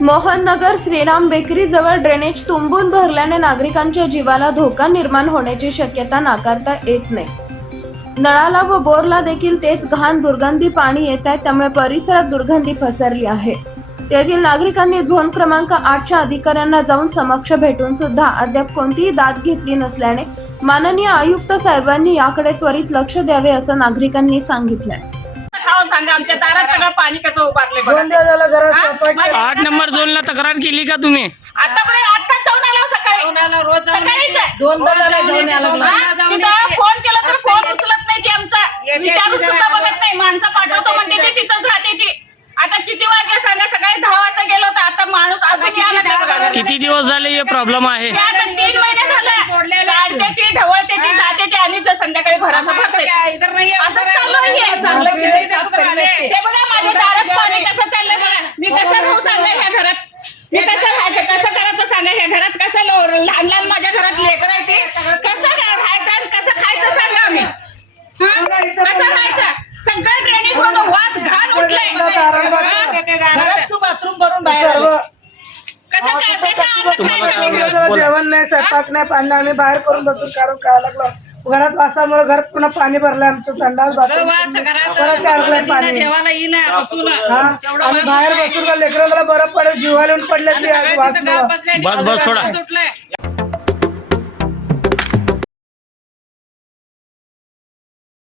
Mohan Nagar Shriram bakery जवळ drainage तुंबून भरल्याने नागरिकांच्या जीवाला धोका निर्माण होण्याची शक्यता नाकारता येत नाही। नळाला व बोरला देखील तेच घाण दुर्गंधी पाणी येत आहे, त्यामुळे परिसरात दुर्गंधी पसरली आहे। तेथील नागरिकांनी झोन क्रमांक 8च्या अधिकाऱ्यांना जाऊन समक्ष भेटून सुद्धा अद्याप कोणतीही दाद घेतली नसल्याने माननीय आयुक्त साहेबांनी याकडे त्वरित लक्ष द्यावे असं नागरिकांनी सांगितलंय। सांगा आमच्या दारात सगळं पाणी कसं उभारले। 8 नंबर झोनला तक्रार केली का तुम्ही? आतापर्यंत आत्ताच जाऊन आलो सकाळी, रोज सकाळीच दोनदा जाऊन आलो। तिथं फोन केला तर फोन उचलत नाही, ती आमचा विचारून सुद्धा बघत नाही। माणसं पाठवतो म्हणते ते तिथंच राहते ती। आता किती वाजले सांगा? सकाळी 10 वाजता गेलो तर आता माणूस अजून यायला नाही बघा। किती दिवस झाले हे प्रॉब्लेम आहे? आता 3 महिने झाले। काढते ती, ढवळते ती, जाते ती आणि संध्याकाळी भराचं भरते। असं चालू आहे। चांगलं ते बघा माझ्या दारात पाणी कसं चाललंय बघा। मी कसं राहू सांगा ह्या घरात? मी कसं राहायचं, कसं करायचं सांगा? ह्या घरात कसं लहान लहान माझ्या घरात लेकर आहे, ते कसं राहायचं आणि कसं खायचं सांगा? आम्ही कसं राहायचं? सगळं ड्रेनेज मधून वाद घाण उठलंय। घरात तू बाथरूम भरून बाहेर जेवण नाही, स्वयंपाक नाही, पाणी आम्ही बाहेर करून बसून कारण काय लागलं घरात वासामुळे घर पुन्हा पाणी भरलंय। आमचं संडास बाथरूम परत लागलंय पाणी। आम्ही बाहेर बसून लेकराला बरं पडेल, जीवाला पडले ती वासमुळे। बस सोडा।